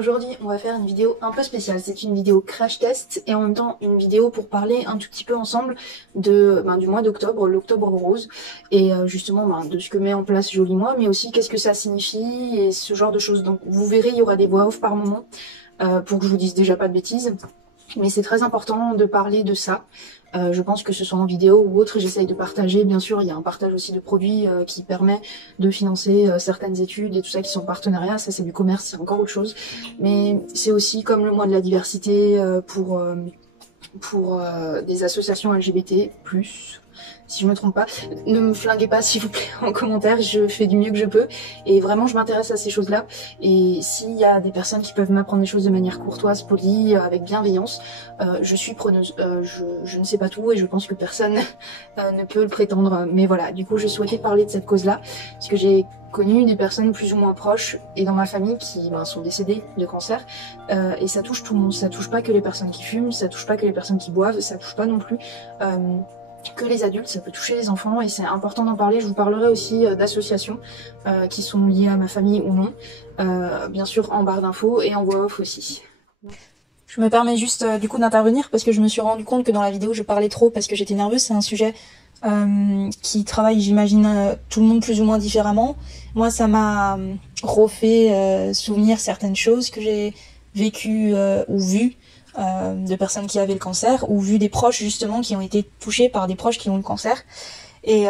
Aujourd'hui, on va faire une vidéo un peu spéciale. C'est une vidéo crash test et en même temps une vidéo pour parler un tout petit peu ensemble du mois d'octobre, l'octobre rose, et justement de ce que met en place Joli Moi, mais aussi qu'est-ce que ça signifie et ce genre de choses. Donc vous verrez, il y aura des voix off par moment pour que je vous dise déjà pas de bêtises. Mais c'est très important de parler de ça. Je pense que ce soit en vidéo ou autre, j'essaye de partager. Bien sûr, il y a un partage aussi de produits qui permet de financer certaines études et tout ça qui sont en partenariat. Ça, c'est du commerce, c'est encore autre chose. Mais c'est aussi comme le mois de la diversité pour des associations LGBT+. Si je me trompe pas, ne me flinguez pas s'il vous plaît en commentaire, je fais du mieux que je peux et vraiment je m'intéresse à ces choses-là. Et s'il y a des personnes qui peuvent m'apprendre des choses de manière courtoise, polie, avec bienveillance, je suis preneuse. Je ne sais pas tout et je pense que personne ne peut le prétendre. Mais voilà, du coup je souhaitais parler de cette cause-là parce que j'ai connu des personnes plus ou moins proches et dans ma famille qui sont décédées de cancer et ça touche tout le monde. Ça touche pas que les personnes qui fument, ça touche pas que les personnes qui boivent, ça touche pas non plus que les adultes, ça peut toucher les enfants et c'est important d'en parler. Je vous parlerai aussi d'associations qui sont liées à ma famille ou non, bien sûr en barre d'infos et en voix off aussi. Je me permets juste du coup d'intervenir parce que je me suis rendu compte que dans la vidéo je parlais trop parce que j'étais nerveuse. C'est un sujet qui travaille, j'imagine, tout le monde plus ou moins différemment. Moi ça m'a refait souvenir certaines choses que j'ai vécues ou vues de personnes qui avaient le cancer ou vu des proches justement qui ont été touchés par des proches qui ont le cancer et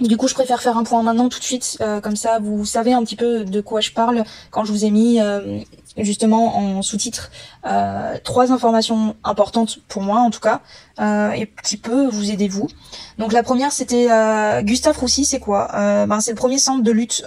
du coup je préfère faire un point maintenant tout de suite comme ça vous savez un petit peu de quoi je parle quand je vous ai mis justement en sous-titre 3 informations importantes pour moi en tout cas et qui peut vous aider vous. Donc la première c'était Gustave Roussy, c'est quoi c'est le premier centre de lutte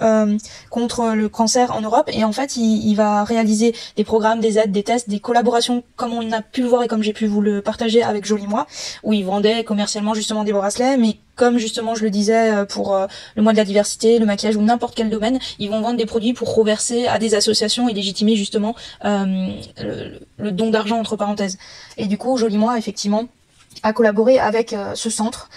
contre le cancer en Europe et en fait il va réaliser des programmes, des aides, des tests, des collaborations comme on a pu le voir et comme j'ai pu vous le partager avec Joli Moi où il vendait commercialement justement des bracelets, mais comme justement je le disais pour le mois de la diversité, le maquillage ou n'importe quel domaine, ils vont vendre des produits pour reverser à des associations et légitimer justement le don d'argent entre parenthèses. Et du coup Joli Moi effectivement a collaboré avec ce centre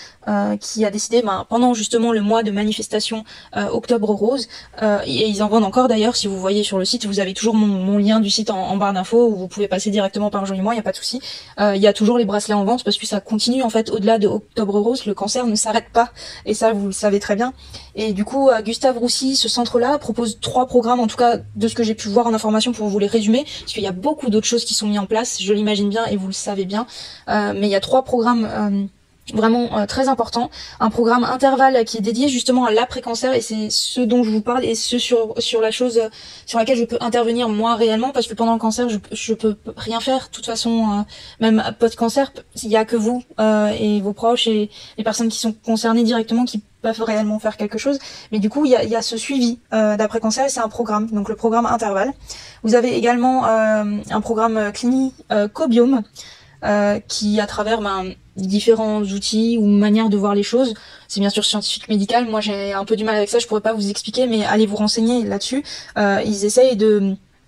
qui a décidé pendant justement le mois de manifestation Octobre Rose et ils en vendent encore d'ailleurs. Si vous voyez sur le site, vous avez toujours mon lien du site en barre d'infos où vous pouvez passer directement par Joli Moi, il n'y a pas de souci. Il y a toujours les bracelets en vente parce que ça continue en fait au-delà de Octobre Rose, le cancer ne s'arrête pas et ça vous le savez très bien. Et du coup Gustave Roussy, ce centre-là propose 3 programmes en tout cas de ce que j'ai pu voir en information pour vous les résumer parce qu'il y a beaucoup d'autres choses qui sont mises en place, je l'imagine bien et vous le savez bien, mais il y a 3 programmes vraiment très important, un programme intervalle qui est dédié justement à l'après-cancer et c'est ce dont je vous parle et ce sur la chose sur laquelle je peux intervenir moi réellement parce que pendant le cancer je peux rien faire de toute façon, même post-cancer il y a que vous et vos proches et les personnes qui sont concernées directement qui peuvent réellement faire quelque chose, mais du coup il y a ce suivi d'après-cancer et c'est un programme, donc le programme intervalle. Vous avez également un programme clinique Cobiome qui à travers différents outils ou manières de voir les choses, c'est bien sûr scientifique médical, moi j'ai un peu du mal avec ça, je pourrais pas vous expliquer mais allez vous renseigner là-dessus. Ils essayent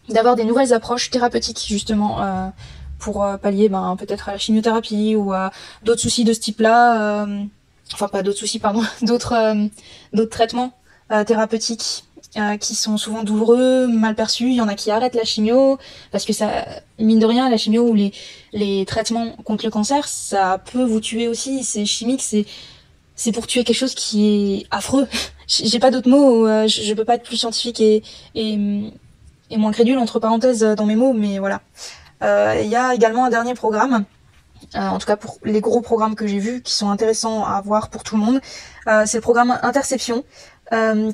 d'avoir des nouvelles approches thérapeutiques justement pour pallier peut-être à la chimiothérapie ou à d'autres soucis de ce type-là, enfin pas d'autres soucis pardon, d'autres traitements thérapeutiques qui sont souvent douloureux, mal perçus. Il y en a qui arrêtent la chimio parce que ça, mine de rien, la chimio ou les traitements contre le cancer, ça peut vous tuer aussi. C'est chimique, c'est pour tuer quelque chose qui est affreux. J'ai pas d'autres mots. Je peux pas être plus scientifique et moins crédule entre parenthèses dans mes mots, mais voilà. Il y a également un dernier programme. En tout cas pour les gros programmes que j'ai vus qui sont intéressants à voir pour tout le monde, c'est le programme Interception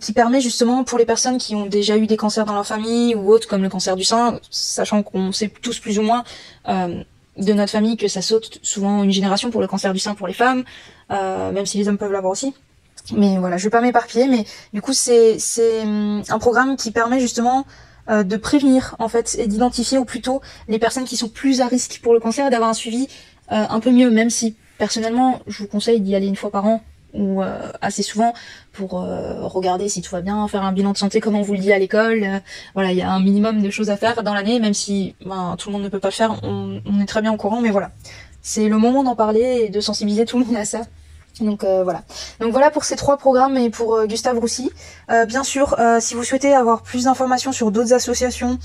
qui permet justement pour les personnes qui ont déjà eu des cancers dans leur famille ou autres comme le cancer du sein, sachant qu'on sait tous plus ou moins de notre famille que ça saute souvent une génération pour le cancer du sein pour les femmes, même si les hommes peuvent l'avoir aussi. Mais voilà, je vais pas m'éparpiller, mais du coup c'est un programme qui permet justement de prévenir en fait et d'identifier au plus tôt les personnes qui sont plus à risque pour le cancer et d'avoir un suivi un peu mieux, même si personnellement je vous conseille d'y aller 1 fois par an ou assez souvent pour regarder si tout va bien, faire un bilan de santé comme on vous le dit à l'école. Voilà, il y a un minimum de choses à faire dans l'année, même si tout le monde ne peut pas le faire, on est très bien au courant, mais voilà. C'est le moment d'en parler et de sensibiliser tout le monde à ça. Donc voilà. Donc voilà pour ces 3 programmes et pour Gustave Roussy. Bien sûr, si vous souhaitez avoir plus d'informations sur d'autres associations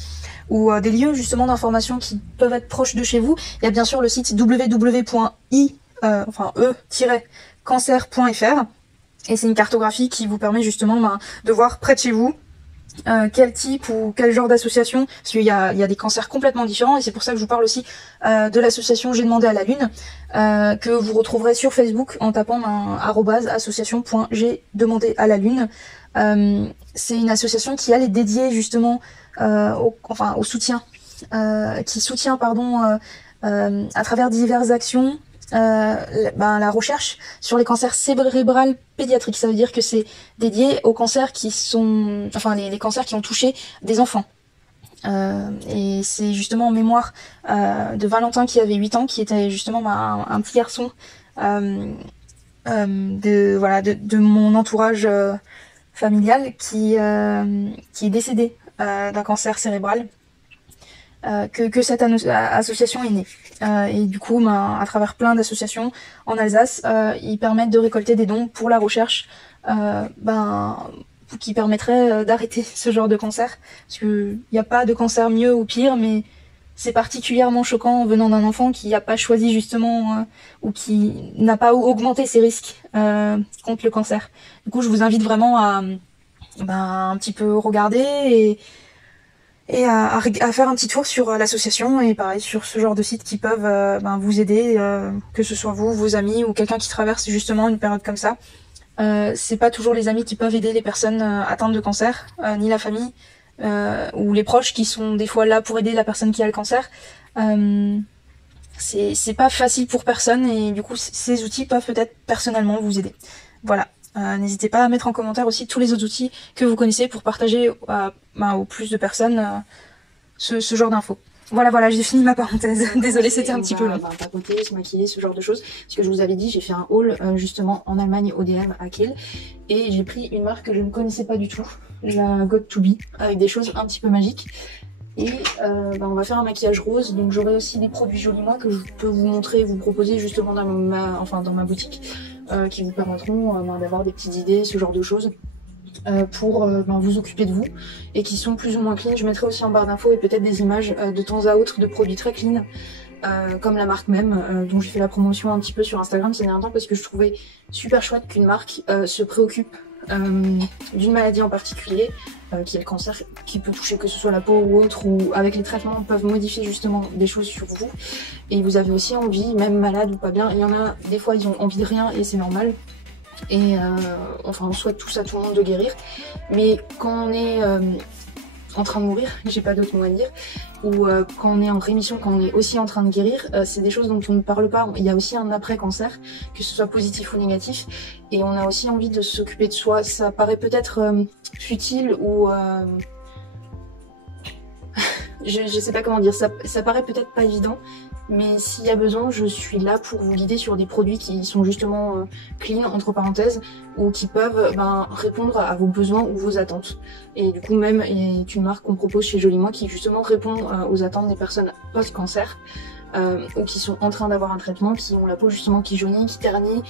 ou des lieux justement d'information qui peuvent être proches de chez vous, il y a bien sûr le site www.e-cancer.fr et c'est une cartographie qui vous permet justement de voir près de chez vous quel type ou quel genre d'association, parce qu'il y a des cancers complètement différents et c'est pour ça que je vous parle aussi de l'association J'ai demandé à la lune, que vous retrouverez sur Facebook en tapant @association.j'ai demandé à la lune. C'est une association qui elle est dédiée justement au soutien, qui soutient à travers diverses actions la recherche sur les cancers cérébrales pédiatriques. Ça veut dire que c'est dédié aux cancers qui sont, les cancers qui ont touché des enfants. Et c'est justement en mémoire de Valentin qui avait 8 ans, qui était justement un petit garçon de mon entourage familial qui est décédé d'un cancer cérébral. Que cette association est née. Et du coup, à travers plein d'associations en Alsace, ils permettent de récolter des dons pour la recherche qui permettrait d'arrêter ce genre de cancer. Parce qu'il n'y a pas de cancer mieux ou pire, mais c'est particulièrement choquant venant d'un enfant qui n'a pas choisi justement ou qui n'a pas augmenté ses risques contre le cancer. Du coup, je vous invite vraiment à un petit peu regarder et à faire un petit tour sur l'association et pareil sur ce genre de sites qui peuvent vous aider, que ce soit vous, vos amis ou quelqu'un qui traverse justement une période comme ça. C'est pas toujours les amis qui peuvent aider les personnes atteintes de cancer, ni la famille ou les proches qui sont des fois là pour aider la personne qui a le cancer. C'est pas facile pour personne et du coup ces outils peuvent peut-être personnellement vous aider. Voilà. N'hésitez pas à mettre en commentaire aussi tous les autres outils que vous connaissez pour partager au plus de personnes ce genre d'infos. Voilà, j'ai fini ma parenthèse. Désolée, c'était un petit peu long. Papoter, se maquiller, ce genre de choses. Parce que je vous avais dit, j'ai fait un haul justement en Allemagne au DM à Kiel. Et j'ai pris une marque que je ne connaissais pas du tout, la God2Be, avec des choses un petit peu magiques. Et on va faire un maquillage rose, donc j'aurai aussi des produits Jolie Moi que je peux vous montrer, vous proposer justement dans ma boutique, qui vous permettront d'avoir des petites idées, ce genre de choses, pour vous occuper de vous, et qui sont plus ou moins clean. Je mettrai aussi en barre d'infos et peut-être des images de temps à autre de produits très clean, comme la marque même, dont j'ai fait la promotion un petit peu sur Instagram ces derniers temps, parce que je trouvais super chouette qu'une marque se préoccupe d'une maladie en particulier, qui est le cancer, qui peut toucher que ce soit la peau ou autre, ou avec les traitements peuvent modifier justement des choses sur vous, et vous avez aussi envie, même malade ou pas bien, il y en a des fois ils ont envie de rien et c'est normal, et on souhaite tous à tout le monde de guérir, mais quand on est en train de mourir, j'ai pas d'autre mot à dire, ou quand on est en rémission, quand on est aussi en train de guérir, c'est des choses dont on ne parle pas. Il y a aussi un après-cancer, que ce soit positif ou négatif, et on a aussi envie de s'occuper de soi. Ça paraît peut-être futile ou je sais pas comment dire, ça paraît peut-être pas évident, mais s'il y a besoin, je suis là pour vous guider sur des produits qui sont justement clean, entre parenthèses, ou qui peuvent répondre à vos besoins ou vos attentes. Et du coup, même, il y a une marque qu'on propose chez Jolie Moi qui justement répond aux attentes des personnes post-cancer, ou qui sont en train d'avoir un traitement, qui ont la peau justement qui jaunit, qui ternit,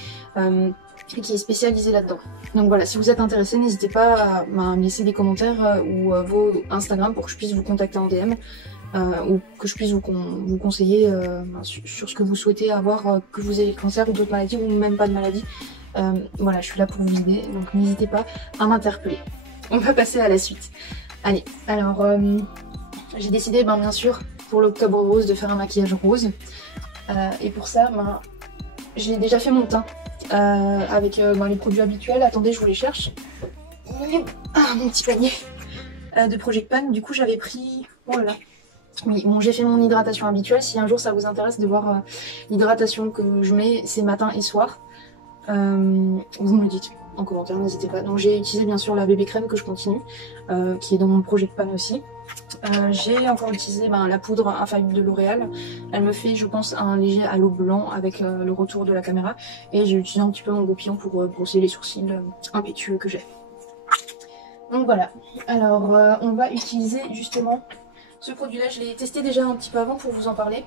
et qui est spécialisée là-dedans. Donc voilà, si vous êtes intéressé, n'hésitez pas à me laisser des commentaires ou vos Instagram pour que je puisse vous contacter en DM, ou que je puisse vous conseiller sur ce que vous souhaitez avoir, que vous ayez le cancer ou d'autres maladies, ou même pas de maladie. Voilà, je suis là pour vous aider, donc n'hésitez pas à m'interpeller. On va passer à la suite. Allez, alors j'ai décidé bien sûr pour l'octobre rose de faire un maquillage rose, et pour ça j'ai déjà fait mon teint avec les produits habituels. Attendez, je vous les cherche. Mon petit panier de Project Pan. Du coup j'avais pris, voilà. Oui, bon, j'ai fait mon hydratation habituelle. Si un jour ça vous intéresse de voir l'hydratation que je mets, c'est matin et soir, vous me le dites en commentaire, n'hésitez pas. Donc j'ai utilisé bien sûr la bébé crème que je continue, qui est dans mon Project Pan aussi. J'ai encore utilisé la poudre infaillible de L'Oréal. Elle me fait, je pense, un léger halo blanc avec le retour de la caméra. Et j'ai utilisé un petit peu mon goupillon pour brosser les sourcils impétueux que j'ai. Donc voilà. Alors on va utiliser justement ce produit-là. Je l'ai testé déjà un petit peu avant pour vous en parler.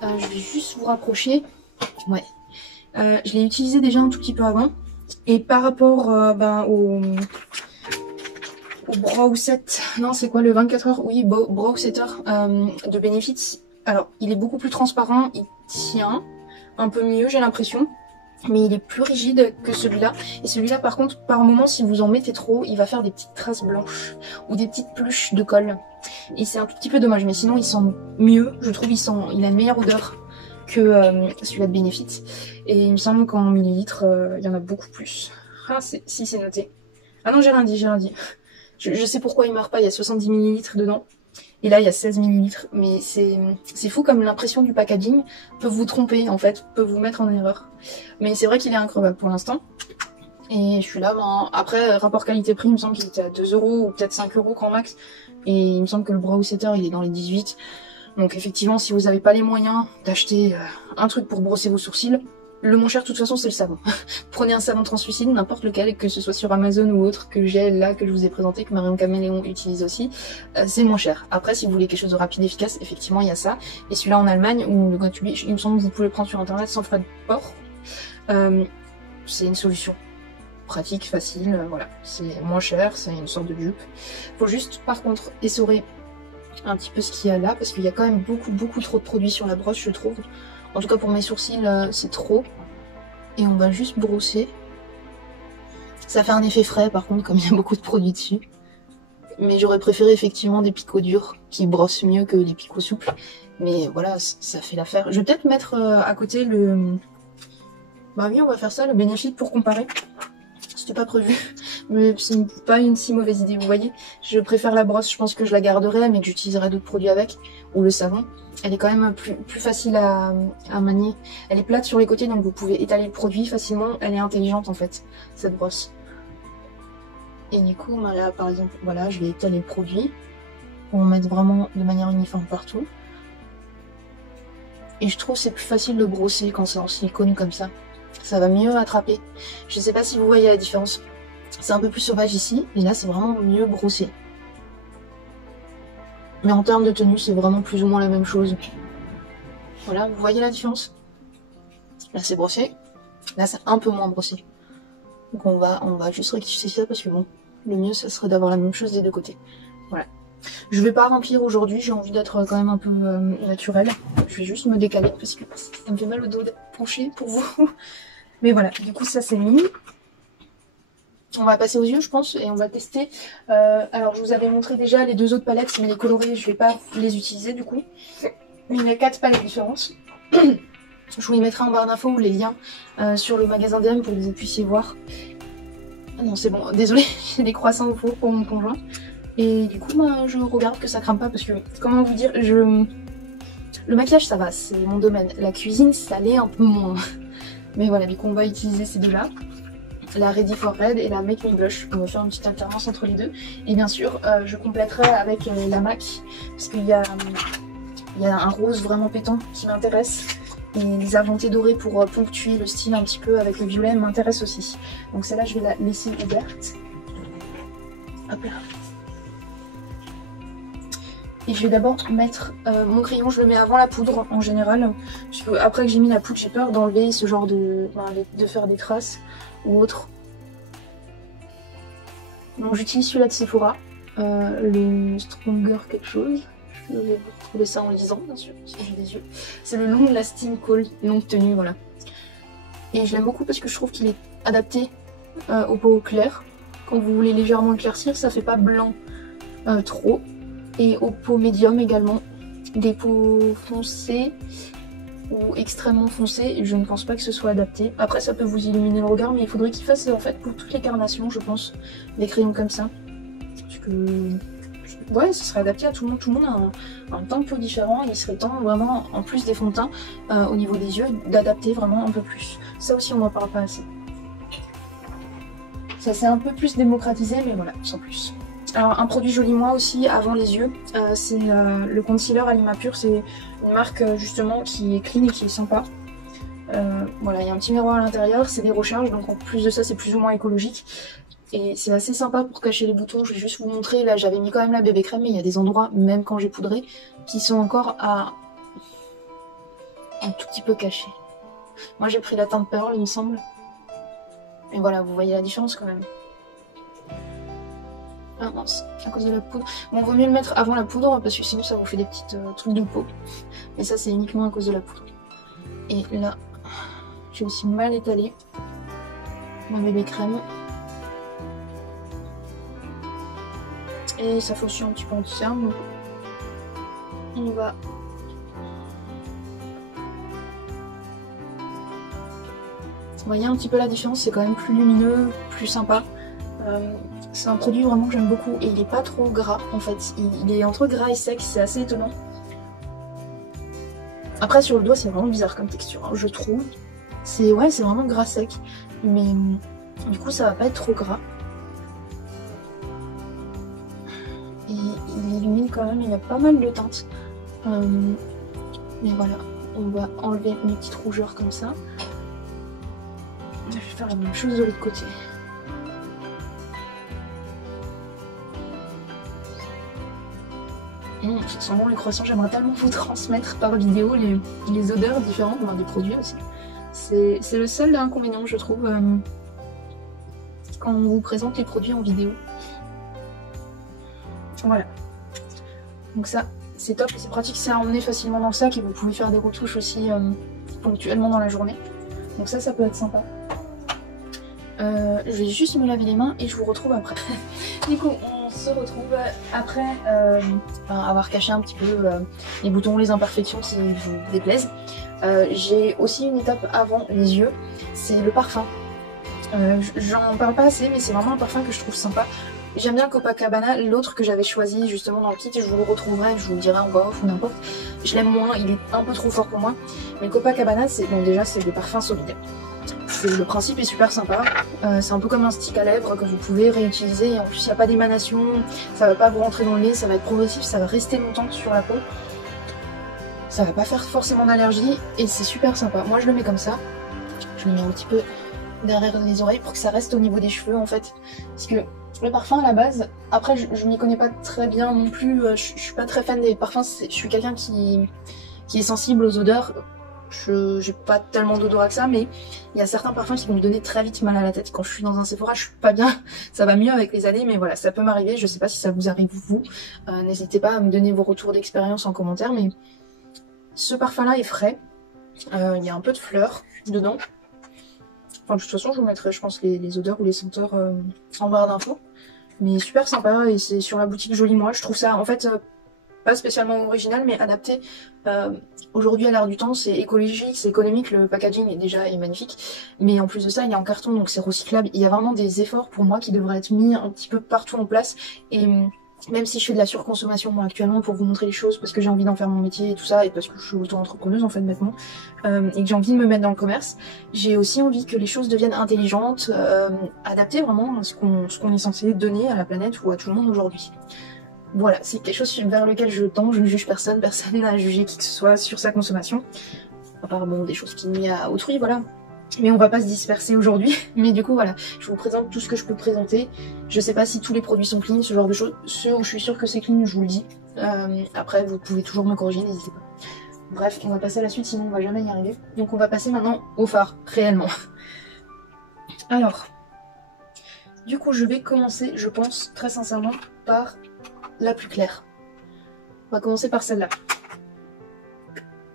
Je vais juste vous rapprocher. Ouais. Je l'ai utilisé déjà un tout petit peu avant. Et par rapport au brow set, non c'est quoi le 24 heures, oui, brow setter de Benefit. Alors il est beaucoup plus transparent, il tient un peu mieux j'ai l'impression, mais il est plus rigide que celui-là. Et celui-là par contre, par moment si vous en mettez trop, il va faire des petites traces blanches ou des petites pluches de colle. Et c'est un tout petit peu dommage, mais sinon il sent mieux, je trouve il a une meilleure odeur que celui-là de Benefit. Et il me semble qu'en millilitres, il y en a beaucoup plus. Ah si c'est noté. Ah non j'ai rien dit, j'ai rien dit. Je sais pourquoi il meurt pas, il y a 70 millilitres dedans. Et là, il y a 16 millilitres. Mais c'est fou comme l'impression du packaging peut vous tromper, en fait, peut vous mettre en erreur. Mais c'est vrai qu'il est increvable pour l'instant. Et je suis là, après, rapport qualité-prix, il me semble qu'il était à 2 € ou peut-être 5 € grand max. Et il me semble que le brow setter, il est dans les 18. Donc effectivement, si vous n'avez pas les moyens d'acheter un truc pour brosser vos sourcils, le moins cher de toute façon c'est le savon. Prenez un savon translucide, n'importe lequel, que ce soit sur Amazon ou autre, que j'ai là, que je vous ai présenté, que Marion Caméléon utilise aussi, c'est moins cher. Après si vous voulez quelque chose de rapide et efficace, effectivement il y a ça. Et celui-là en Allemagne, où le gratuit, il me semble que vous pouvez le prendre sur internet sans frais de port. C'est une solution pratique, facile, voilà. C'est moins cher, c'est une sorte de dupe. Faut juste par contre essorer un petit peu ce qu'il y a là, parce qu'il y a quand même beaucoup trop de produits sur la brosse je trouve. En tout cas pour mes sourcils c'est trop. Et on va juste brosser. Ça fait un effet frais par contre comme il y a beaucoup de produits dessus. Mais j'aurais préféré effectivement des picots durs qui brossent mieux que les picots souples. Mais voilà, ça fait l'affaire. Je vais peut-être mettre à côté le... Bah oui on va faire ça, le Benefit pour comparer. C'était pas prévu, mais c'est pas une si mauvaise idée, vous voyez. Je préfère la brosse, je pense que je la garderai, mais que j'utiliserai d'autres produits avec, ou le savon. Elle est quand même plus facile à manier. Elle est plate sur les côtés, donc vous pouvez étaler le produit facilement. Elle est intelligente en fait, cette brosse. Et du coup, là par exemple, voilà, je vais étaler le produit pour en mettre vraiment de manière uniforme partout. Et je trouve que c'est plus facile de brosser quand c'est en silicone comme ça. Ça va mieux attraper. Je sais pas si vous voyez la différence. C'est un peu plus sauvage ici, et là c'est vraiment mieux brossé. Mais en termes de tenue, c'est vraiment plus ou moins la même chose. Voilà, vous voyez la différence? Là c'est brossé, là c'est un peu moins brossé. Donc on va juste rectifier ça parce que bon, le mieux ça serait d'avoir la même chose des deux côtés. Voilà. Je vais pas remplir aujourd'hui, j'ai envie d'être quand même un peu naturelle. Je vais juste me décaler parce que ça me fait mal au dos d'être penchée pour vous. Mais voilà, du coup ça c'est mis. On va passer aux yeux je pense et on va tester. Alors je vous avais montré déjà les deux autres palettes, mais les colorés je vais pas les utiliser du coup. Il y a 4 palettes différentes. Je vous les mettrai en barre d'infos les liens sur le magasin DM pour que vous puissiez voir. Ah non c'est bon, désolé, j'ai des croissants au four pour mon conjoint. Et du coup je regarde que ça crame pas parce que, comment vous dire, le maquillage ça va, c'est mon domaine. La cuisine ça l'est un peu moins. Mais voilà, du coup on va utiliser ces deux là. La Ready for Red et la Make Me Blush. On va faire une petite alternance entre les deux. Et bien sûr, je compléterai avec la MAC, parce qu'il y a un rose vraiment pétant qui m'intéresse. Et les argentés dorés pour ponctuer le style un petit peu avec le violet m'intéresse aussi. Donc celle-là, je vais la laisser ouverte. Hop là. Et je vais d'abord mettre mon crayon, je le mets avant la poudre en général. Parce que après que j'ai mis la poudre, j'ai peur d'enlever ce genre de faire des traces ou autre. Donc j'utilise celui-là de Sephora, le Stronger quelque chose. Je vais vous trouver ça en lisant bien sûr, parce que j'ai des yeux. C'est le Long Lasting Cold, longue tenue, voilà. Et je l'aime beaucoup parce que je trouve qu'il est adapté aux peaux claires. Quand vous voulez légèrement éclaircir, ça fait pas blanc trop. Et aux peaux médium également. Des peaux foncées ou extrêmement foncées, je ne pense pas que ce soit adapté. Après ça peut vous illuminer le regard, mais il faudrait qu'il fasse en fait pour toutes les carnations je pense, des crayons comme ça. Parce que ouais, ce serait adapté à tout le monde a un teint de peau différent, et il serait temps vraiment, en plus des fonds de teint, au niveau des yeux, d'adapter vraiment un peu plus. Ça aussi on n'en parle pas assez. Ça s'est un peu plus démocratisé, mais voilà, sans plus. Alors un produit joli moi aussi avant les yeux, c'est le concealer Alimapur, c'est une marque justement qui est clean et qui est sympa. Voilà, il y a un petit miroir à l'intérieur, c'est des recharges, donc en plus de ça c'est plus ou moins écologique. Et c'est assez sympa pour cacher les boutons, je vais juste vous montrer, là j'avais mis quand même la bébé crème, mais il y a des endroits, même quand j'ai poudré, qui sont encore à un tout petit peu cachés. Moi j'ai pris la teinte Pearl il me semble. Et voilà, vous voyez la différence quand même. Ah mince, à cause de la poudre. Bon, vaut mieux le mettre avant la poudre parce que sinon ça vous fait des petites trucs de peau. Mais ça c'est uniquement à cause de la poudre. Et là, j'ai aussi mal étalé ma bébé crème. Et ça fait aussi un petit peu anti-cerne. Donc on va... Vous voyez un petit peu la différence, c'est quand même plus lumineux, plus sympa. C'est un produit vraiment que j'aime beaucoup et il est pas trop gras en fait. Il est entre gras et sec, c'est assez étonnant. Après sur le doigt c'est vraiment bizarre comme texture, hein, je trouve. C'est vraiment gras sec, mais du coup ça va pas être trop gras. Et il illumine quand même, il a pas mal de teintes. Mais voilà, on va enlever mes petites rougeurs comme ça. Je vais faire la même chose de l'autre côté. Ça sent bon le croissant, j'aimerais tellement vous transmettre par vidéo les odeurs différentes, des produits aussi. C'est le seul inconvénient je trouve quand on vous présente les produits en vidéo. Voilà. Donc ça, c'est top, c'est pratique, c'est à emmener facilement dans le sac et vous pouvez faire des retouches aussi ponctuellement dans la journée. Donc ça peut être sympa. Je vais juste me laver les mains et je vous retrouve après. Du coup, on se retrouve après avoir caché un petit peu les boutons, les imperfections qui vous déplaisent. J'ai aussi une étape avant les yeux, c'est le parfum. J'en parle pas assez, mais c'est vraiment un parfum que je trouve sympa. J'aime bien le Copacabana, l'autre que j'avais choisi justement dans le kit, je vous le retrouverai, je vous le dirai en voix off ou n'importe. Je l'aime moins, il est un peu trop fort pour moi. Mais le Copacabana, bon déjà c'est des parfums solides. Le principe est super sympa, c'est un peu comme un stick à lèvres que vous pouvez réutiliser, et en plus il n'y a pas d'émanation, ça va pas vous rentrer dans le nez, ça va être progressif, ça va rester longtemps sur la peau. Ça va pas faire forcément d'allergie et c'est super sympa. Moi je le mets comme ça, je le mets un petit peu derrière les oreilles pour que ça reste au niveau des cheveux en fait. Parce que le parfum à la base, après je m'y connais pas très bien non plus, je suis pas très fan des parfums, je suis quelqu'un qui est sensible aux odeurs. J'ai pas tellement d'odorat que ça, mais il y a certains parfums qui vont me donner très vite mal à la tête. Quand je suis dans un Sephora, je suis pas bien. Ça va mieux avec les années, mais voilà, ça peut m'arriver. Je sais pas si ça vous arrive vous. N'hésitez pas à me donner vos retours d'expérience en commentaire, mais ce parfum-là est frais. Il y a un peu de fleurs dedans. Enfin, de toute façon, je vous mettrai, je pense, les odeurs ou les senteurs en barre d'infos. Mais super sympa, et c'est sur la boutique Joli Moi. Je trouve ça, en fait... pas spécialement original mais adapté aujourd'hui à l'ère du temps, c'est écologique, c'est économique, le packaging est magnifique, mais en plus de ça il est en carton donc c'est recyclable, il y a vraiment des efforts pour moi qui devraient être mis un petit peu partout en place, et même si je fais de la surconsommation moi actuellement pour vous montrer les choses parce que j'ai envie d'en faire mon métier et tout ça, et parce que je suis auto-entrepreneuse en fait maintenant, et que j'ai envie de me mettre dans le commerce, j'ai aussi envie que les choses deviennent intelligentes, adaptées vraiment à ce qu'on est censé donner à la planète ou à tout le monde aujourd'hui. Voilà, c'est quelque chose vers lequel je tends, je ne juge personne, personne n'a jugé qui que ce soit sur sa consommation. À part bon, des choses qui nuisent à autrui, voilà. Mais on va pas se disperser aujourd'hui. Mais du coup, voilà, je vous présente tout ce que je peux présenter. Je sais pas si tous les produits sont clean, ce genre de choses. Ceux où je suis sûre que c'est clean, je vous le dis. Après, vous pouvez toujours me corriger, n'hésitez pas. Bref, on va passer à la suite, sinon on va jamais y arriver. Donc on va passer maintenant au fard, réellement. Alors, du coup, je vais commencer, je pense, très sincèrement, par... la plus claire. On va commencer par celle-là.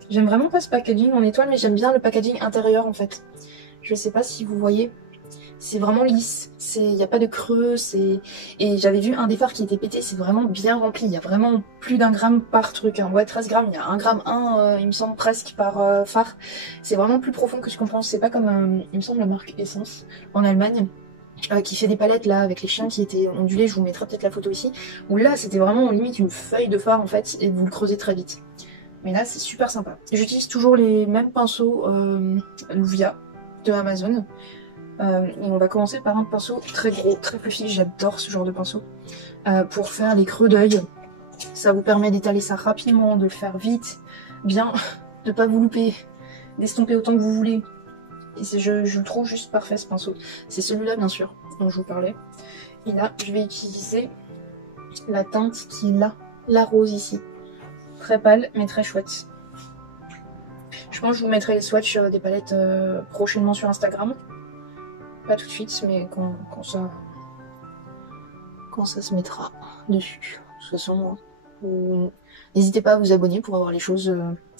J'aime vraiment pas ce packaging en étoile, mais j'aime bien le packaging intérieur en fait. Je sais pas si vous voyez, c'est vraiment lisse, il n'y a pas de creux, et j'avais vu un des fards qui était pété, c'est vraiment bien rempli, il y a vraiment plus d'1 gramme par truc, hein. Ouais, 13 grammes, il y a 1 gramme il me semble presque par fard. C'est vraiment plus profond que ce qu'on pense, c'est pas comme, il me semble, la marque Essence en Allemagne. Qui fait des palettes là avec les chiens qui étaient ondulés, je vous mettrai peut-être la photo ici, où là c'était vraiment limite une feuille de fard en fait et vous le creusez très vite. Mais là c'est super sympa. J'utilise toujours les mêmes pinceaux Luvia de Amazon. Et on va commencer par un pinceau très gros, très fluffy, j'adore ce genre de pinceau. Pour faire les creux d'œil, ça vous permet d'étaler ça rapidement, de le faire vite, bien, de pas vous louper, d'estomper autant que vous voulez. Et je le trouve juste parfait ce pinceau. C'est celui-là bien sûr dont je vous parlais. Et là je vais utiliser la teinte qui est là, la rose ici. Très pâle mais très chouette. Je pense que je vous mettrai les swatchs des palettes prochainement sur Instagram. Pas tout de suite, mais quand ça se mettra dessus. De toute façon, n'hésitez pas à vous abonner pour avoir les choses,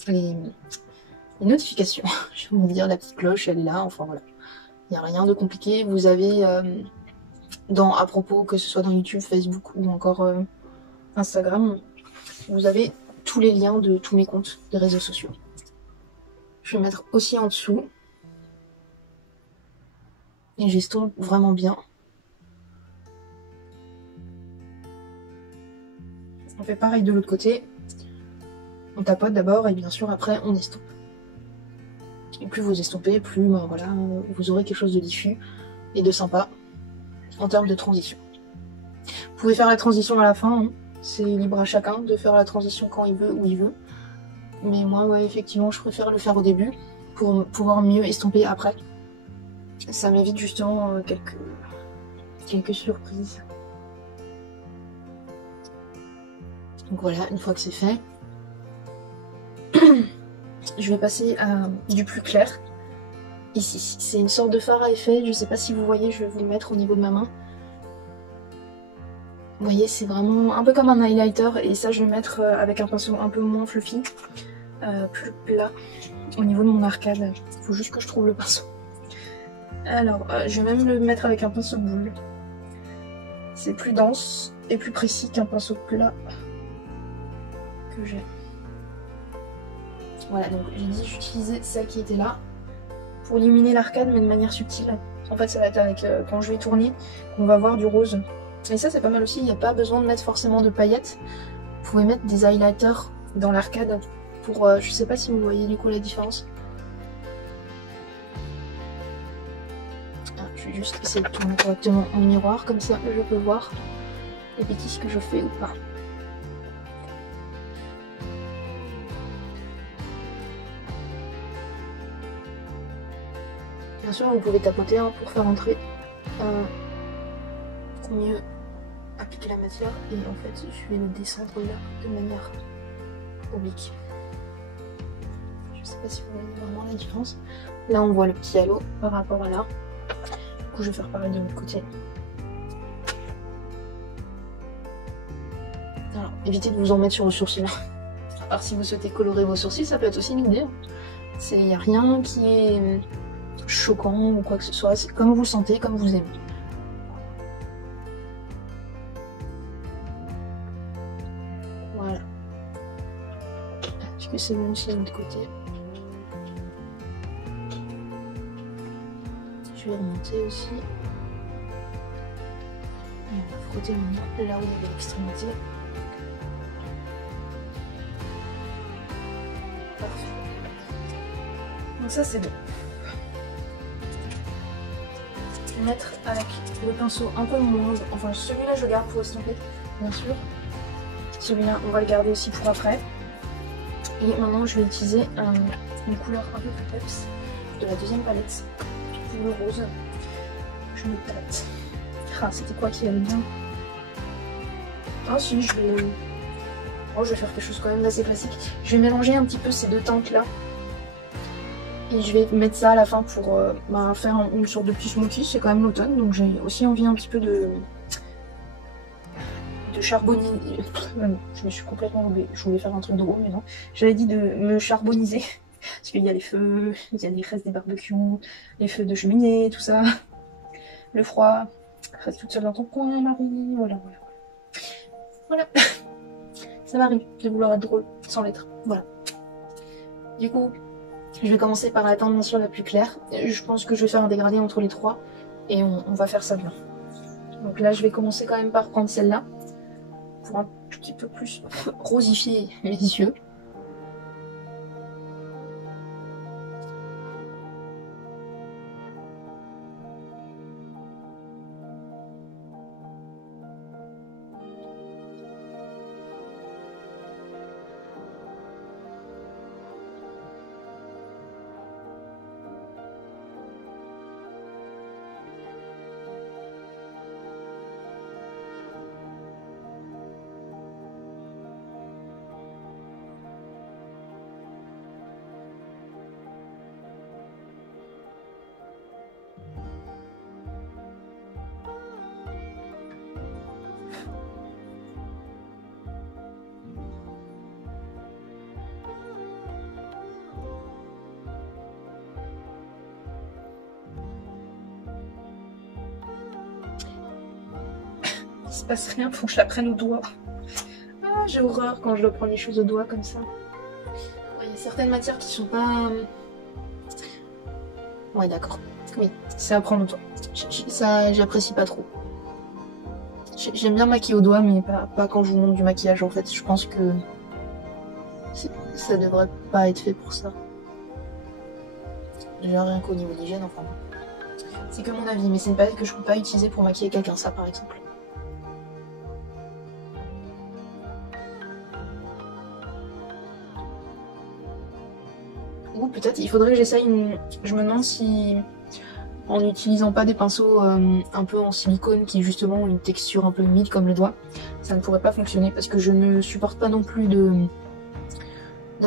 les notifications. Je vais vous dire, la petite cloche, elle est là. Enfin voilà, il n'y a rien de compliqué. Vous avez à propos, que ce soit dans YouTube, Facebook ou encore Instagram, vous avez tous les liens de tous mes comptes des réseaux sociaux. Je vais mettre aussi en dessous. Et j'estompe vraiment bien. On fait pareil de l'autre côté. On tapote d'abord et bien sûr après on estompe. Et plus vous estompez, plus voilà, vous aurez quelque chose de diffus et de sympa en termes de transition. Vous pouvez faire la transition à la fin, hein. C'est libre à chacun de faire la transition quand il veut, où il veut. Mais moi, ouais, effectivement, je préfère le faire au début pour pouvoir mieux estomper après. Ça m'évite justement quelques surprises. Donc voilà, une fois que c'est fait, je vais passer à du plus clair. Ici, c'est une sorte de fard à effet, je sais pas si vous voyez, je vais vous le mettre au niveau de ma main. Vous voyez, c'est vraiment un peu comme un highlighter, et ça je vais mettre avec un pinceau un peu moins fluffy, plus plat, au niveau de mon arcade. Il faut juste que je trouve le pinceau. Alors, je vais même le mettre avec un pinceau boule. C'est plus dense et plus précis qu'un pinceau plat que j'ai. Voilà, donc j'ai dit j'utilisais celle qui était là pour illuminer l'arcade, mais de manière subtile. En fait, ça va être avec quand je vais tourner, qu'on va voir du rose. Et ça, c'est pas mal aussi, il n'y a pas besoin de mettre forcément de paillettes. Vous pouvez mettre des highlighters dans l'arcade pour... je sais pas si vous voyez du coup la différence. Ah, je vais juste essayer de tourner correctement en miroir, comme ça je peux voir les bêtises que je fais ou pas. Bien sûr, vous pouvez tapoter hein, pour faire entrer, pour mieux appliquer la matière. Et en fait, je vais le descendre là de manière oblique. Je sais pas si vous voyez vraiment la différence. Là, on voit le petit halo par rapport à là. Du coup, je vais faire pareil de l'autre côté. Alors, évitez de vous en mettre sur vos sourcils. Alors, si vous souhaitez colorer vos sourcils, ça peut être aussi une idée. Il n'y a rien qui est choquant ou quoi que ce soit. C'est comme vous le sentez, comme vous aimez. Voilà. Est-ce que c'est bon aussi de l'autre côté? Je vais remonter aussi. Et on va frotter maintenant là où il y avait l'extrémité. Parfait. Donc ça c'est bon. Je vais mettre avec le pinceau un peu mauve. Enfin celui-là je le garde pour estomper, bien sûr. Celui-là on va le garder aussi pour après. Et maintenant je vais utiliser une couleur un peu plus peps de la deuxième palette. Le rose. Je me tâte. Ah, c'était quoi qui allait bien? Ah si, je vais faire quelque chose quand même d'assez classique. Je vais mélanger un petit peu ces deux teintes là. Et je vais mettre ça à la fin pour faire une sorte de petit smoky. C'est quand même l'automne, donc j'ai aussi envie un petit peu de charbonniser. Je me suis complètement enlevée. Je voulais faire un truc drôle, mais non. J'avais dit de me charbonniser. Parce qu'il y a les feux, il y a les restes des barbecues, les feux de cheminée, tout ça. Le froid. Reste toute seule dans ton coin, Marie. Voilà. Voilà. Ça m'arrive de vouloir être drôle sans l'être. Voilà. Du coup, je vais commencer par la teinte bien sûr la plus claire. Je pense que je vais faire un dégradé entre les trois. Et on va faire ça bien. Donc là, je vais commencer quand même par prendre celle-là. Pour un petit peu plus rosifier mes yeux. se passe rien, faut que je la prenne au doigt. Ah, j'ai horreur quand je dois prendre les choses au doigt comme ça. Il y a certaines matières qui sont pas... Ouais, d'accord. Oui, c'est à prendre au doigt. Ça, j'apprécie pas trop. J'aime bien maquiller au doigt, mais pas quand je vous montre du maquillage, en fait. Je pense que ça devrait pas être fait pour ça. Déjà, rien qu'au niveau d'hygiène, enfin... C'est que mon avis, mais c'est une palette que je peux pas utiliser pour maquiller quelqu'un, ça, par exemple. Ou peut-être, il faudrait que j'essaye une... Je me demande si... En n'utilisant pas des pinceaux un peu en silicone qui justement ont une texture un peu humide comme le doigt, ça ne pourrait pas fonctionner parce que je ne supporte pas non plus de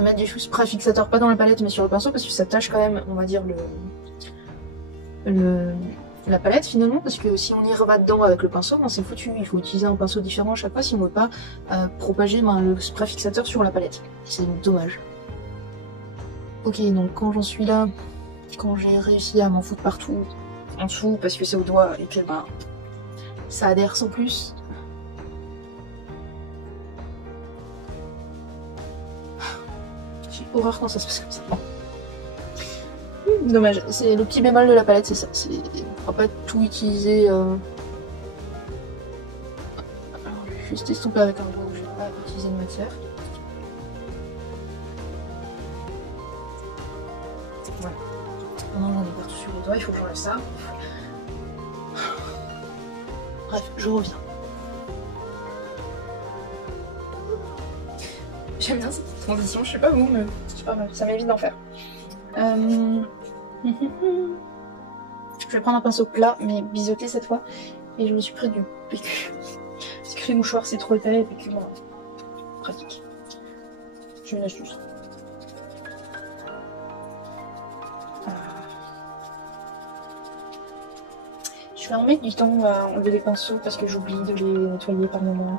mettre des spray fixateurs pas dans la palette mais sur le pinceau parce que ça tâche quand même, on va dire, la palette finalement, parce que si on y rebat dedans avec le pinceau, ben, c'est foutu, il faut utiliser un pinceau différent à chaque fois si on ne veut pas propager le spray fixateur sur la palette. C'est dommage. Ok, donc quand j'en suis là, quand j'ai réussi à m'en foutre partout en dessous parce que c'est au doigt et que ben ça adhère sans plus. J'ai horreur quand ça se passe comme ça. Dommage, c'est le petit bémol de la palette, c'est ça. On va pas tout utiliser. Alors je vais juste estomper avec un doigt où je vais pas utiliser de matière. Voilà. Maintenant j'en ai partout sur les doigts, il faut que j'enlève ça. Bref, je reviens. J'aime bien cette transition, je sais pas vous, mais ça m'évite d'en faire. Je vais prendre un pinceau plat, mais biseauté cette fois, et je me suis pris du PQ. Parce que les mouchoirs c'est trop épais, et PQ, voilà. Pratique. J'ai une astuce. Je vais en mettre du temps à enlever les pinceaux parce que j'oublie de les nettoyer par moment.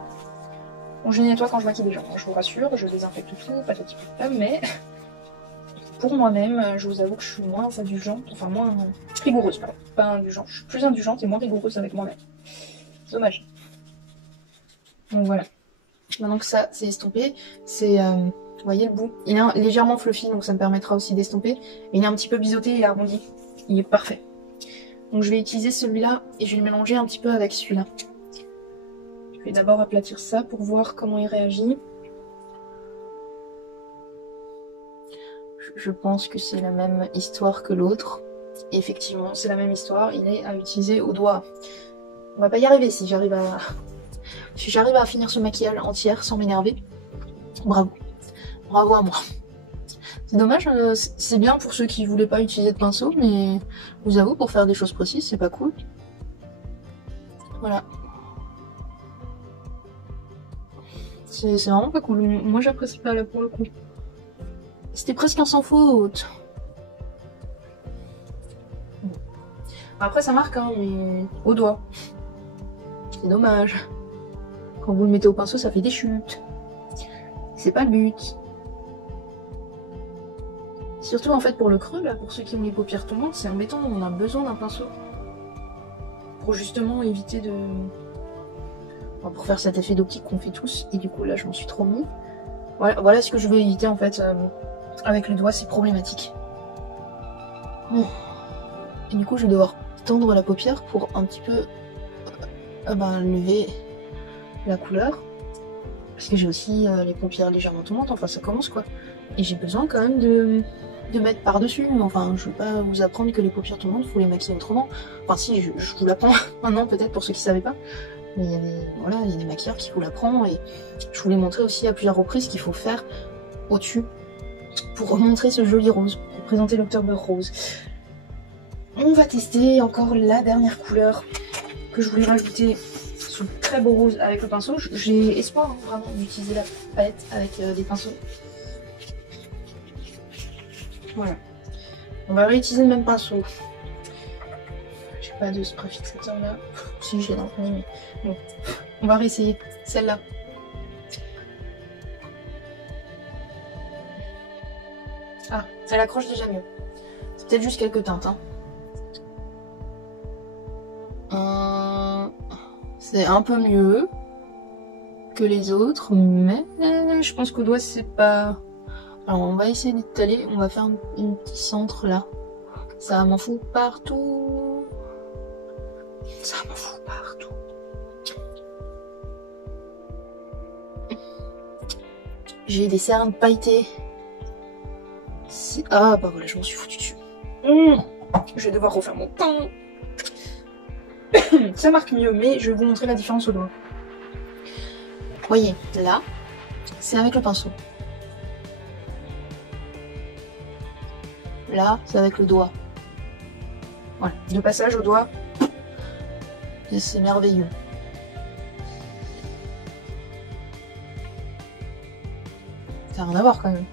Bon, je les nettoie quand je maquille des gens, je vous rassure, je désinfecte tout, patati patata, mais pour moi-même, je vous avoue que je suis moins indulgente, enfin moins rigoureuse, pardon, pas indulgente, je suis plus indulgente et moins rigoureuse avec moi-même. Dommage. Donc voilà. Maintenant que ça c'est estompé, c'est, vous voyez le bout, il est légèrement fluffy, donc ça me permettra aussi d'estomper, et il est un petit peu biseauté et arrondi, il est parfait. Donc je vais utiliser celui-là et je vais le mélanger un petit peu avec celui-là. Je vais d'abord aplatir ça pour voir comment il réagit. Je pense que c'est la même histoire que l'autre. Effectivement, c'est la même histoire, il est à utiliser au doigt. On va pas y arriver si j'arrive à finir ce maquillage entière sans m'énerver. Bravo. Bravo à moi. C'est dommage, c'est bien pour ceux qui voulaient pas utiliser de pinceau, mais je vous avoue, pour faire des choses précises, c'est pas cool. Voilà. C'est vraiment pas cool. Moi, j'apprécie pas là pour le coup. C'était presque un sans faute. Après, ça marque, hein, mais au doigt. C'est dommage. Quand vous le mettez au pinceau, ça fait des chutes. C'est pas le but. Surtout en fait pour le creux, là, pour ceux qui ont les paupières tombantes, c'est embêtant, on a besoin d'un pinceau. Pour justement éviter de... Enfin, pour faire cet effet d'optique qu'on fait tous, et du coup là je m'en suis trop mis. Voilà ce que je veux éviter en fait avec le doigt, c'est problématique. Bon. Et du coup je vais devoir tendre la paupière pour un petit peu lever la couleur. Parce que j'ai aussi les paupières légèrement tombantes, enfin ça commence quoi. Et j'ai besoin quand même de mettre par-dessus. Enfin, je vais pas vous apprendre que les paupières tombantes, faut les maquiller autrement. Enfin si, je vous l'apprends maintenant peut-être pour ceux qui savaient pas. Mais il y a des maquilleurs qui vous l'apprennent et je vous l'ai montré aussi à plusieurs reprises qu'il faut faire au-dessus pour montrer ce joli rose, pour présenter l'October Rose. On va tester encore la dernière couleur que je voulais rajouter sous le très beau rose avec le pinceau. J'ai espoir vraiment d'utiliser la palette avec des pinceaux. Voilà. On va réutiliser le même pinceau. J'ai pas de spray fixateur là. Si j'ai dans le panier, mais bon. On va réessayer celle-là. Ah, elle accroche déjà mieux. C'est peut-être juste quelques teintes, hein. C'est un peu mieux que les autres, mais je pense qu'au doigt c'est pas... Alors on va essayer d'étaler, on va faire un petit centre là. Ça m'en fout partout. Ça m'en fout partout. J'ai des cernes pailletées. Ah bah voilà, je m'en suis foutu dessus. Je vais devoir refaire mon pain. Ça marque mieux, mais je vais vous montrer la différence au doigt. Voyez, là, c'est avec le pinceau. Là, c'est avec le doigt. Voilà, le passage au doigt, c'est merveilleux. Ça n'a rien à voir quand même.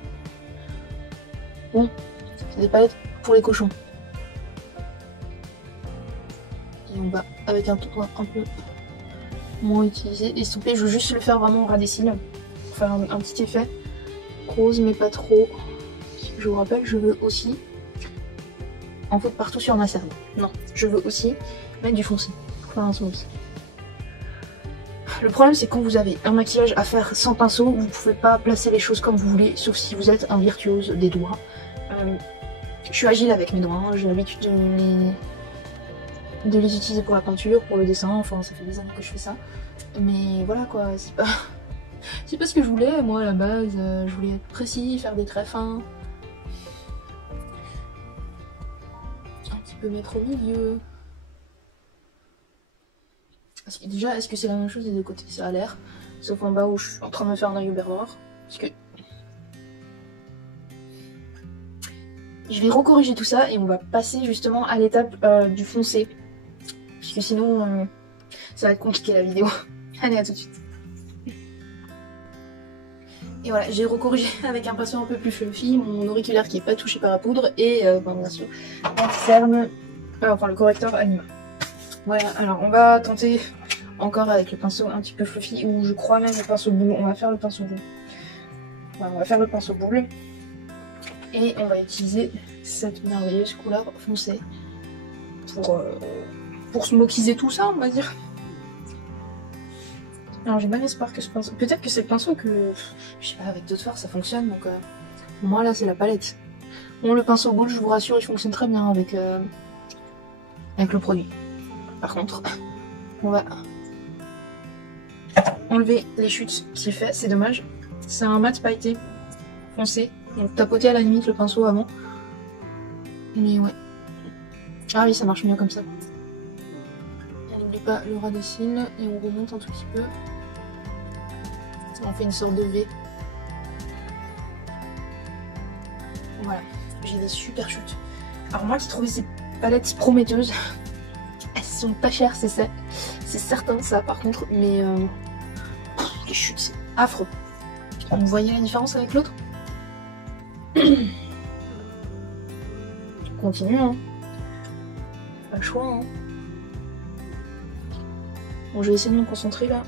Bon, c'est des palettes pour les cochons. Et on va, avec un doigt un peu moins utilisé, estomper. Je veux juste le faire vraiment au ras des cils, pour faire un petit effet rose, mais pas trop. Je vous rappelle, je veux aussi, en fait partout sur ma cerne. Non, je veux aussi mettre du foncé pour faire un smoothie. Le problème c'est quand vous avez un maquillage à faire sans pinceau, vous pouvez pas placer les choses comme vous voulez, sauf si vous êtes un virtuose des doigts. Je suis agile avec mes doigts, hein. J'ai l'habitude de les utiliser pour la peinture, pour le dessin, enfin ça fait des années que je fais ça. Mais voilà quoi, c'est pas ce que je voulais, moi à la base, je voulais être précis, faire des traits fins. Un petit peu mettre au milieu. Déjà, est-ce que c'est la même chose des deux côtés? Ça a l'air, sauf en bas où je suis en train de me faire un œil au beurre noir. Parce que je vais recorriger tout ça et on va passer justement à l'étape du foncé. Parce que sinon, ça va être compliqué la vidéo. Allez, à tout de suite. Et voilà, j'ai recorrigé avec un pinceau un peu plus fluffy, mon auriculaire qui n'est pas touché par la poudre et bien sûr, l'anti-cerne, enfin le correcteur Anima. Voilà, alors on va tenter encore avec le pinceau un petit peu fluffy, ou je crois même le pinceau boule. On va faire le pinceau boule. Voilà, on va faire le pinceau boule. Et on va utiliser cette merveilleuse couleur foncée pour smokiser tout ça, on va dire. Alors j'ai bien espoir que ce pinceau... Peut-être que c'est le pinceau que... Je sais pas, avec d'autres fards ça fonctionne, donc... Moi là c'est la palette. Bon, le pinceau boule, je vous rassure, il fonctionne très bien avec le produit. Par contre, on va enlever les chutes qu'il fait, c'est dommage. C'est un mat pailleté foncé, donc tapoter à la limite le pinceau avant. Mais ouais. Ah oui, ça marche mieux comme ça. On n'oublie pas le ras des cils et on remonte un tout petit peu. On fait une sorte de V. Voilà, j'ai des super chutes. Alors moi qui trouvais ces palettes prometteuses, elles sont pas chères, c'est certain ça par contre, mais les chutes c'est affreux. Vous voyez la différence avec l'autre? Continue hein. Pas le choix hein. Bon, je vais essayer de me concentrer là.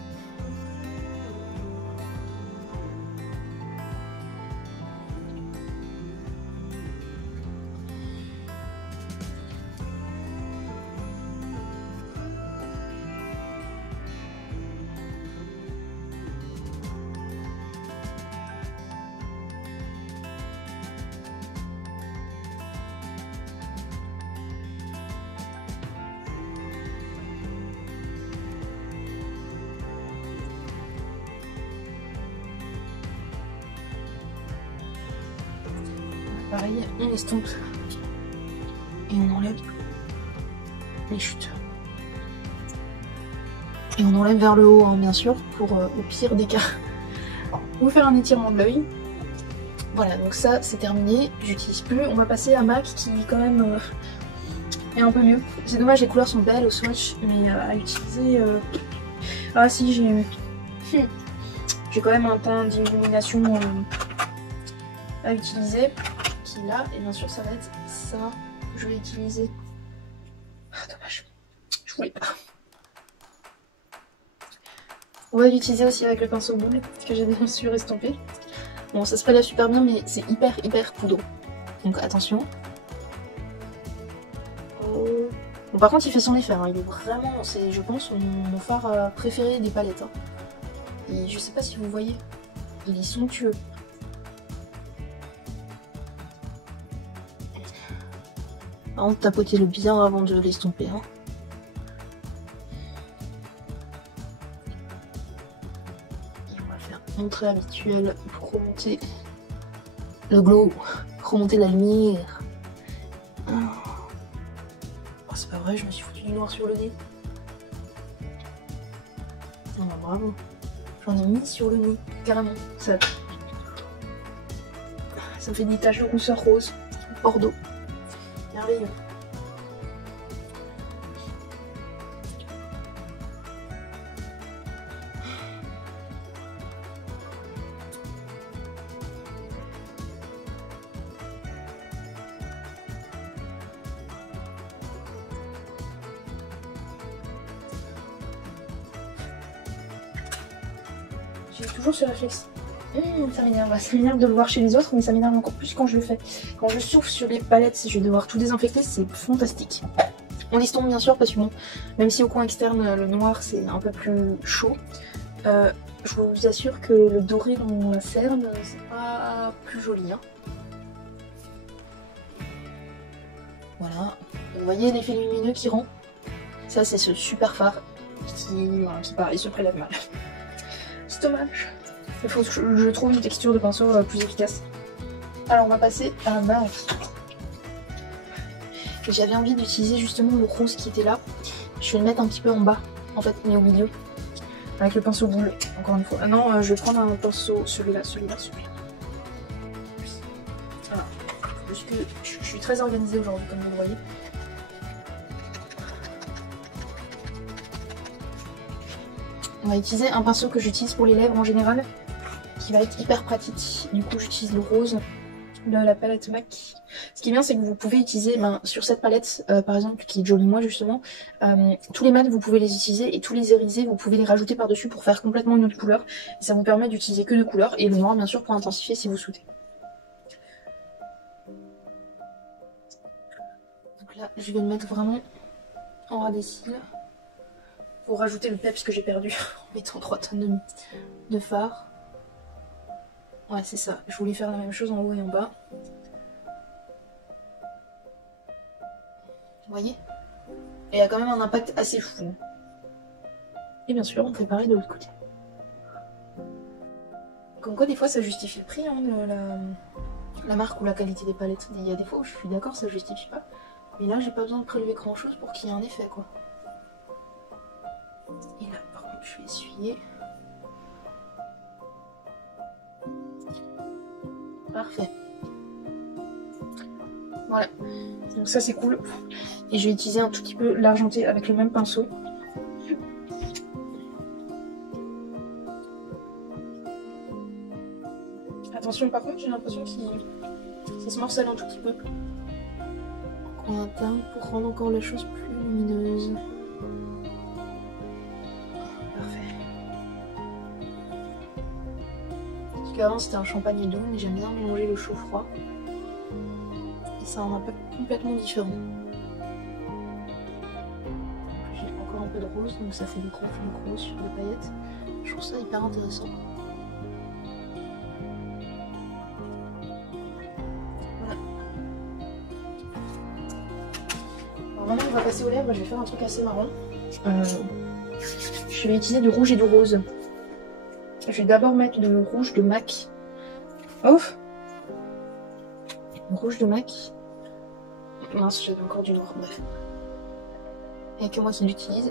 Pareil, on estompe et on enlève les chutes. Et on enlève vers le haut, hein, bien sûr, pour au pire des cas, vous faire un étirement de l'œil. Voilà, donc ça c'est terminé, j'utilise plus. On va passer à MAC qui quand même est un peu mieux. C'est dommage, les couleurs sont belles au swatch, mais à utiliser... Ah si, j'ai quand même un teint d'illumination à utiliser. Là, et bien sûr ça va être ça que je vais utiliser. Ah dommage, je voulais pas. On va l'utiliser aussi avec le pinceau boule que j'ai bien sûr estompé. Bon, ça se prélève super bien, mais c'est hyper poudreux, donc attention. Oh. Bon, par contre, il fait son effet, hein. Il est vraiment, c'est je pense mon fard préféré des palettes. Hein. Et je sais pas si vous voyez, il est somptueux. Par contre, tapotez-le bien avant de l'estomper. Hein. Et on va faire mon trait habituel pour remonter le glow, remonter la lumière. Oh, c'est pas vrai, je me suis foutu du noir sur le nez. Oh, bah, bravo. J'en ai mis sur le nez, carrément. Ça me fait des taches de rousseur rose, bordeaux. Merveilleux. J'ai toujours ce réflexe. Ça m'énerve de le voir chez les autres, mais ça m'énerve encore plus quand je le fais. Quand je souffle sur les palettes, je vais devoir tout désinfecter, c'est fantastique. On l'estompe bien sûr parce que bon, même si au coin externe le noir c'est un peu plus chaud, je vous assure que le doré dans la cerne c'est pas plus joli. Hein. Voilà, vous voyez l'effet lumineux qui rend. Ça c'est ce super fard qui pareil se prélève mal. C'est dommage. Il faut que je trouve une texture de pinceau plus efficace. Alors on va passer à la base. J'avais envie d'utiliser justement le rose qui était là. Je vais le mettre un petit peu en bas, en fait, mais au milieu. Avec le pinceau boule, encore une fois. Ah non, je vais prendre un pinceau, celui-là. Voilà. Parce que je suis très organisée aujourd'hui, comme vous le voyez. On va utiliser un pinceau que j'utilise pour les lèvres en général, qui va être hyper pratique. Du coup, j'utilise le rose de la palette MAC. Ce qui est bien, c'est que vous pouvez utiliser sur cette palette, par exemple, qui est Joli Moi justement, tous les mats, vous pouvez les utiliser, et tous les irisés, vous pouvez les rajouter par-dessus pour faire complètement une autre couleur. Et ça vous permet d'utiliser que deux couleurs, et le noir, bien sûr, pour intensifier si vous souhaitez. Donc là, je vais le mettre vraiment en ras des cils, pour rajouter le peps que j'ai perdu en mettant 3 tonnes de fard. Ouais, c'est ça. Je voulais faire la même chose en haut et en bas. Vous voyez? Et il y a quand même un impact assez fou. Et bien sûr, on fait pareil de l'autre côté. Comme quoi, des fois, ça justifie le prix hein, de la marque ou la qualité des palettes. Il y a des fois où je suis d'accord, ça justifie pas. Mais là, j'ai pas besoin de prélever grand chose pour qu'il y ait un effet, quoi. Et là, par contre, je vais essuyer. Parfait. Voilà. Donc ça, c'est cool. Et je vais utiliser un tout petit peu l'argenté avec le même pinceau. Attention, par contre, j'ai l'impression que ça se morcelle un tout petit peu. On atteint pour rendre encore la chose plus lumineuse. Avant c'était un champagne doux, mais j'aime bien mélanger le chaud-froid. Et ça rend un peu complètement différent. J'ai encore un peu de rose, donc ça fait des gros fils roses sur les paillettes. Je trouve ça hyper intéressant. Voilà. Alors maintenant on va passer aux lèvres, je vais faire un truc assez marrant. Je vais utiliser du rouge et du rose. Je vais d'abord mettre le rouge de MAC. Ouf! Le rouge de MAC. Mince, j'avais encore du noir, bref. Il n'y a que moi qui l'utilise.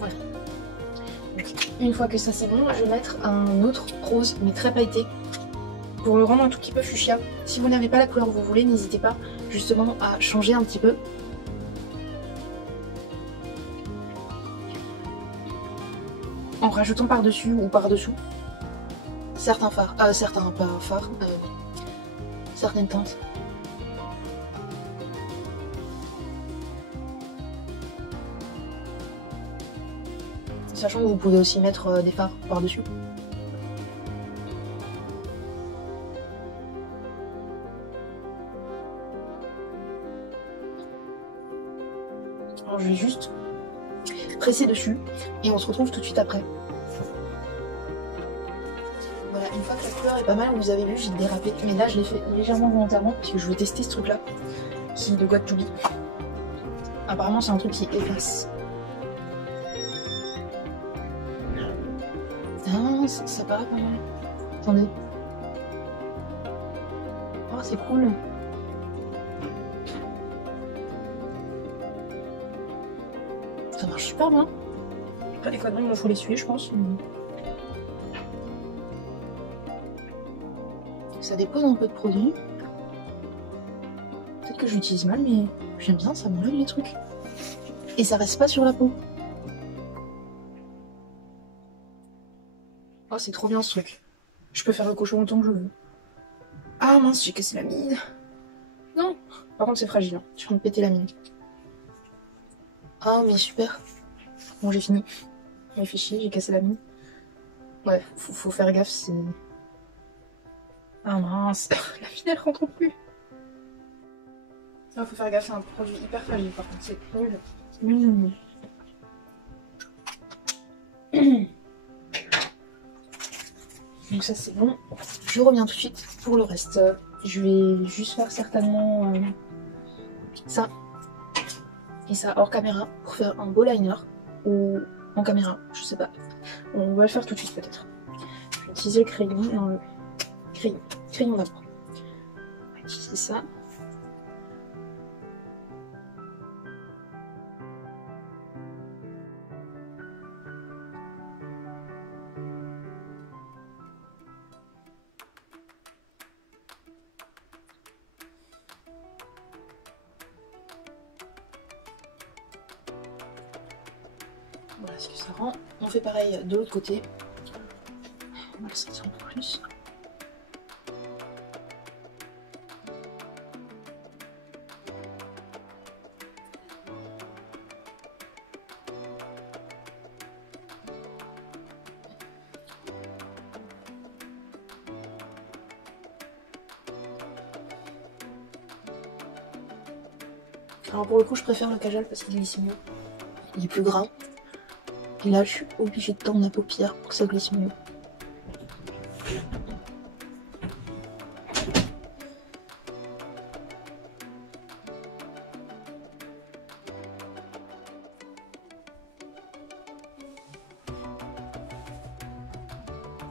Voilà. Une fois que ça c'est bon, je vais mettre un autre rose, mais très pailleté, pour le rendre un tout petit peu fuchsia. Si vous n'avez pas la couleur que vous voulez, n'hésitez pas justement à changer un petit peu. rajoutant par-dessus ou par-dessous certains fards, certaines teintes. Sachant que vous pouvez aussi mettre des fards par-dessus. Alors je vais juste presser dessus et on se retrouve tout de suite après. Voilà, une fois que la couleur est pas mal, vous avez vu, j'ai dérapé, mais là je l'ai fait légèrement volontairement parce que je veux tester ce truc là, qui est de Got To Be. Apparemment c'est un truc qui efface. Ah, ça paraît pas mal. Attendez. Oh, c'est cool. Ça marche super bien. Pas les conneries, il me faut l'essuyer, je pense. Ça dépose un peu de produit. Peut-être que j'utilise mal, mais j'aime bien, ça m'enlève les trucs. Et ça reste pas sur la peau. Oh, c'est trop bien ce truc. Je peux faire le cochon autant que je veux. Ah mince, j'ai cassé la mine. Non. Par contre, c'est fragile. Hein. Je suis en train de péter la mine. Ah, mais super. Bon, j'ai fini. Il m'a fait chier, j'ai cassé la mine. Ouais, faut faire gaffe, c'est... Ah mince, la mine elle rentre plus. Ah, faut faire gaffe, c'est un produit hyper fragile par contre, c'est nul. Nul. Donc ça c'est bon. Je reviens tout de suite pour le reste. Je vais juste faire certainement ça et ça hors caméra pour faire un beau liner ou en caméra, je sais pas. On va le faire tout de suite peut-être. Je vais utiliser le crayon. Non, le crayon d'abord. On va utiliser ça. Voilà ce que ça rend. On fait pareil de l'autre côté. On va le sentir un peu plus. Alors pour le coup je préfère le Kajal parce qu'il glisse mieux. Il est plus gras. Et là je suis obligée de tendre la paupière pour que ça glisse mieux.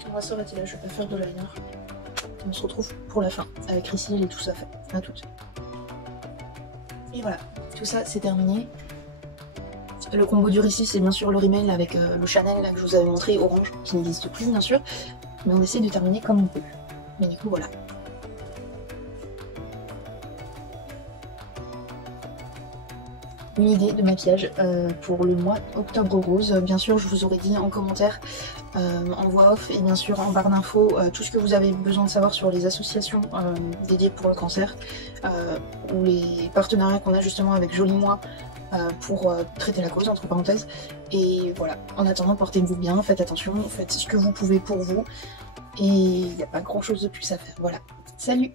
On va s'arrêter là, je vais pas faire de liner. On se retrouve pour la fin avec Rici et tout ça fait. À toutes. Et voilà, tout ça c'est terminé. Le combo du Rici c'est bien sûr le rimel avec le Chanel là, que je vous avais montré, orange, qui n'existe plus bien sûr. Mais on essaie de terminer comme on peut. Mais du coup voilà. Une idée de maquillage pour le mois octobre rose. Bien sûr je vous aurais dit en commentaire, en voix off et bien sûr en barre d'infos tout ce que vous avez besoin de savoir sur les associations dédiées pour le cancer ou les partenariats qu'on a justement avec Joli Moi pour traiter la cause entre parenthèses. Et voilà, en attendant portez-vous bien, faites attention, faites ce que vous pouvez pour vous et il n'y a pas grand chose de plus à faire. Voilà, salut!